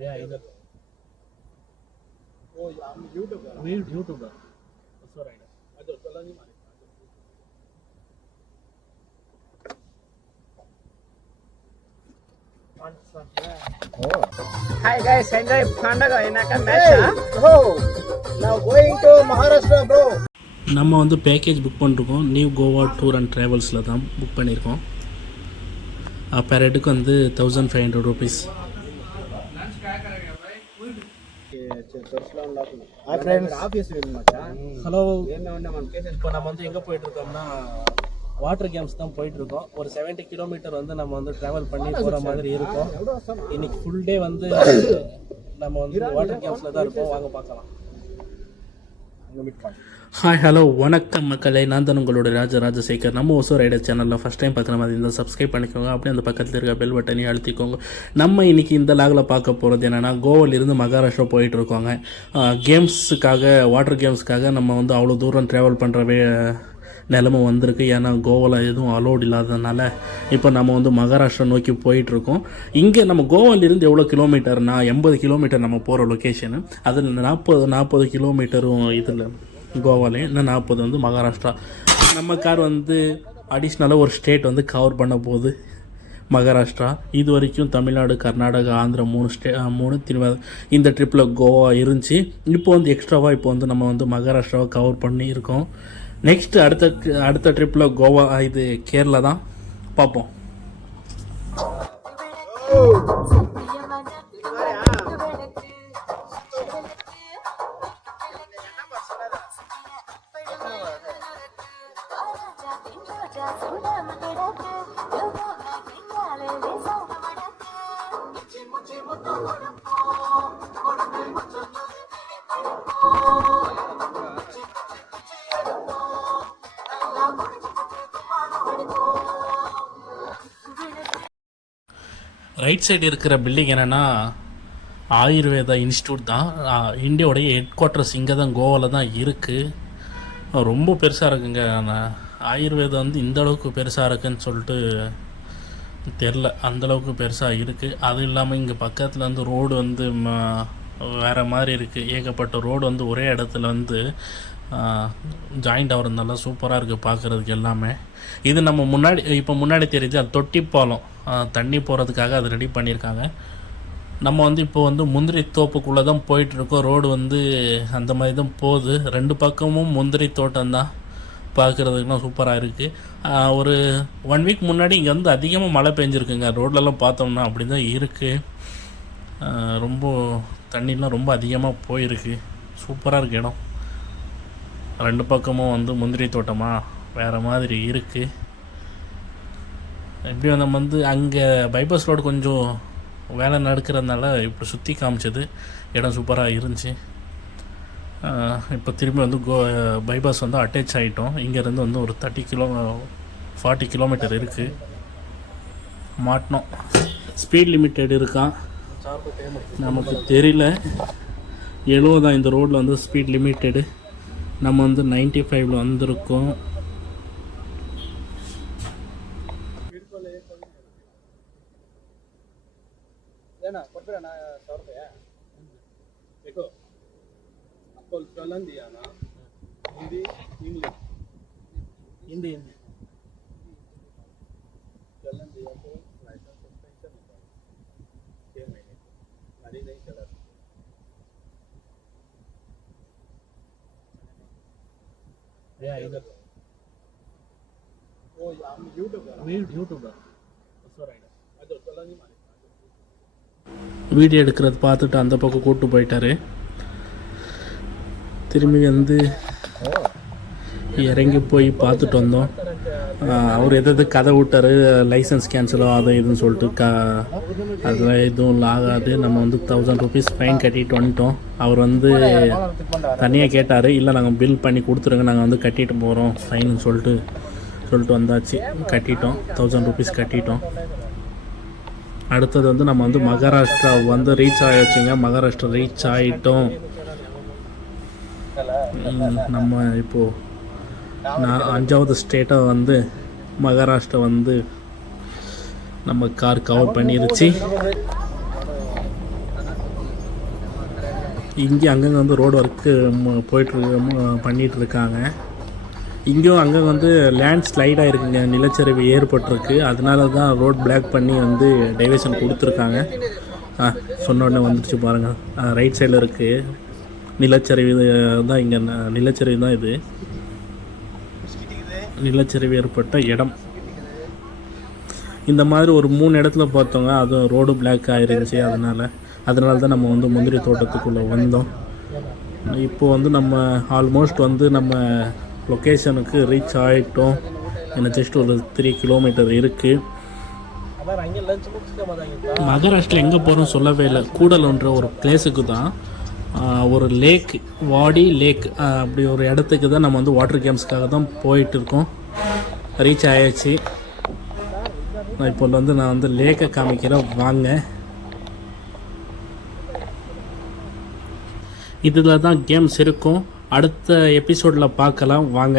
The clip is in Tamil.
Yeah, either. Oh, yeah, YouTube. YouTube. That's right. Ado, wala ni mali. Hi guys, enjoy Pandaga Inaka match. Bro, now going to Maharashtra, bro. நம்ம வந்து பேக்கேஜ் புக் பண்ணிருக்கோம். நியூ கோவா டூர் அண்ட் ட்ராவல்ஸில் தான் புக் பண்ணியிருக்கோம். பெர் ஹெட்டுக்கு வந்து 1500 rupees. ஹலோ, இப்போ நம்ம வந்து எங்கே போயிட்டுருக்கோம்னா வாட்டர் கேம்ஸ் தான் போயிட்டுருக்கோம். ஒரு 70 கிலோமீட்டர் வந்து நம்ம வந்து ட்ராவல் பண்ணி போகிற மாதிரி இருக்கும். இன்றைக்கி ஃபுல் டே வந்து நம்ம வந்து வாட்டர் கேம்ஸில் தான் இருப்போம். வாங்க பார்க்கலாம். ஹாய் ஹலோ வணக்கம் மக்களே, நான் தான் உங்களோட ராஜசேகர். நம்ம ஓசோ ரைடர் சேனலில் ஃபஸ்ட் டைம் பார்க்குற மாதிரி இருந்தால் சப்ஸ்கிரைப் பண்ணிக்கோங்க. அப்படியே அந்த பக்கத்தில் இருக்க பெல் பட்டனையும் அழுத்திக்கோங்க. நம்ம இன்றைக்கி இந்த லாகில் பார்க்க போகிறது என்னென்னா, கோவாலிருந்து மகாராஷ்டிரா போயிட்டுருக்கோங்க. கேம்ஸுக்காக, வாட்டர் கேம்ஸுக்காக நம்ம வந்து அவ்வளோ தூரம் ட்ராவல் பண்ணுறவே நிலமை வந்திருக்கு. ஏன்னா கோவாவில் எதுவும் அலோட் இல்லாததுனால இப்போ நம்ம வந்து மகாராஷ்டிரா நோக்கி போயிட்டுருக்கோம். இங்கே நம்ம கோவாலிருந்து எவ்வளோ கிலோமீட்டர்னா 80 கிலோமீட்டர் நம்ம போகிற லொக்கேஷனு. அது 40 கிலோமீட்டரும் இதில் கோவாலே, இன்னும் 40 வந்து மகாராஷ்டிரா. நம்ம கார் வந்து அடிஷ்னலாக ஒரு ஸ்டேட் வந்து கவர் பண்ண போகுது, மகாராஷ்டிரா. இது வரைக்கும் தமிழ்நாடு, கர்நாடகா, ஆந்திரா 3 திரும்ப இந்த ட்ரிப்பில் கோவா இருந்துச்சு. இப்போ வந்து எக்ஸ்ட்ராவாக இப்போ வந்து நம்ம வந்து மகாராஷ்டிராவை கவர் பண்ணியிருக்கோம். நெக்ஸ்ட் அடுத்த ட்ரிப்பில் கோவா, இது கேரளா தான். பார்ப்போம். ரைட் சைடு இருக்கிற பில்டிங் என்னென்னா ஆயுர்வேதா இன்ஸ்டியூட் தான். இந்தியாவுடைய ஹெட் குவார்ட்டர்ஸ் இங்கே தான், கோவாவில் தான் இருக்குது. ரொம்ப பெருசாக இருக்குங்க. ஆயுர்வேதா வந்து இந்த அளவுக்கு பெருசாக இருக்குன்னு சொல்லிட்டு தெரில, அந்தளவுக்கு பெருசாக இருக்குது. அதுவும் இல்லாமல் இங்கே பக்கத்தில் வந்து ரோடு வந்து வேறு மாதிரி இருக்குது. ஏகப்பட்ட ரோடு வந்து ஒரே இடத்துல வந்து ஜாயிண்ட் ஆகிறதுனால சூப்பராக இருக்குது பார்க்குறதுக்கு எல்லாமே. இது நம்ம முன்னாடி தெரிஞ்சு அது தொட்டி பாலம், தண்ணி போகிறதுக்காக அது ரெடி பண்ணியிருக்காங்க. நம்ம வந்து இப்போ வந்து முந்திரி தோப்புக்குள்ளே தான் போயிட்டுருக்கோம். ரோடு வந்து அந்த மாதிரி தான் போகுது. 2 பக்கமும் முந்திரி தோட்டம் தான், பார்க்குறதுக்குலாம் சூப்பராக இருக்குது. ஒரு 1 வீக் முன்னாடி இங்கே வந்து அதிகமாக மழை பெஞ்சிருக்குங்க. ரோட்லலாம் பார்த்தோம்னா அப்படி தான் இருக்குது. ரொம்ப தண்ணிலாம் ரொம்ப அதிகமாக போயிருக்கு. சூப்பராக இருக்குது இடம். 2 பக்கமும் வந்து முந்திரி தோட்டமாக வேறு மாதிரி இருக்குது. எப்படியும் நம்ம வந்து அங்கே பைபாஸ் ரோடு கொஞ்சம் வேலை நடக்கிறதுனால இப்போ சுற்றி காமிச்சது. இடம் சூப்பராக இருந்துச்சு. இப்போ திரும்பி வந்து பைபாஸ் வந்து அட்டாச் ஆகிட்டோம். இங்கேருந்து வந்து ஒரு 40 கிலோமீட்டர் இருக்குது. மாட்டினோம். ஸ்பீட் லிமிட்டட் இருக்கான், நமக்கு தெரியல. 70 தான் இந்த ரோட்டில் வந்து ஸ்பீட் லிமிட்டடு. நம்ம வந்து 95ல் வந்திருக்கோம். देखो आपको चलन दिया ना, हिंदी इंग्लिश, हिंदी चलन दिया तो लाइसेंस सस्पेंशन होगा 6 महीने, गाड़ी नहीं चला सकते. Yeah, either. Oh, yeah, YouTube. YouTube. That's right. ado चलन ही मारे. வீடியோ எடுக்கிறது பார்த்துட்டு அந்த பக்கம் கூப்பிட்டு போயிட்டார். திரும்பி வந்து இறங்கி போய் பார்த்துட்டு வந்தோம். அவர் எதாவது கதை விட்டார், லைசன்ஸ் கேன்சலோ அதை இதுன்னு சொல்லிட்டு. அதெல்லாம் எதுவும் ஆகாது. நம்ம வந்து 1000 rupees ஃபைன் கட்டிட்டு வந்துட்டோம். அவர் வந்து தனியாக கேட்டார். இல்லை, நாங்கள் பில் பண்ணி கொடுத்துருங்க, நாங்கள் வந்து கட்டிட்டு போகிறோம் ஃபைன்னு சொல்லிட்டு வந்தாச்சு. கட்டிட்டோம், 1000 rupees கட்டிட்டோம். அடுத்தது வந்து நம்ம வந்து மகாராஷ்டிரா வந்து ரீச் ஆகிடுச்சுங்க. மகாராஷ்டிரா ரீச் ஆகிட்டோம். நம்ம இப்போது 5வது ஸ்டேட்டாக வந்து மகாராஷ்டிரா வந்து நம்ம கார் கவர் பண்ணிருச்சு. இங்கே அங்கங்கே வந்து ரோடு ஒர்க்கு பண்ணிகிட்ருக்காங்க. இங்கேயும் அங்கங்கே வந்து லேண்ட் ஸ்லைடாக இருக்குங்க, நிலச்சரிவு ஏற்பட்டிருக்கு. அதனால தான் ரோட் பிளாக் பண்ணி வந்து டைவர்ஷன் கொடுத்துருக்காங்க. சொன்ன உடனே வந்துடுச்சு பாருங்கள். ரைட் சைடில் இருக்குது நிலச்சரிவு தான். இங்கே நிலச்சரிவு தான் இது, நிலச்சரிவு ஏற்பட்ட இடம். இந்த மாதிரி ஒரு 3 இடத்துல பார்த்தோங்க, அதுவும் ரோடு பிளாக் ஆயிருந்துச்சு. அதனால தான் நம்ம வந்து முந்திரி தோட்டத்துக்குள்ளே வந்தோம். இப்போ வந்து நம்ம ஆல்மோஸ்ட் வந்து நம்ம லொக்கேஷனுக்கு ரீச் ஆகிட்டோம். எனக்கு ஜஸ்ட் ஒரு 3 கிலோமீட்டர் இருக்குது. மகாராஷ்டிரா எங்கே போகிறோம் சொல்லவே இல்லை. கூடல்ன்ற ஒரு பிளேஸுக்கு தான், ஒரு லேக், வாடி லேக் அப்படி ஒரு இடத்துக்கு தான் நம்ம வந்து வாட்டர் கேம்ஸ்க்காக தான் போயிட்டுருக்கோம். ரீச் ஆயாச்சு. இப்போ வந்து நான் வந்து லேக்கை காமிக்கிறேன் வாங்க. இதில் தான் கேம்ஸ் இருக்கும். அடுத்த எபிசோடில் பார்க்கலாம் வாங்க.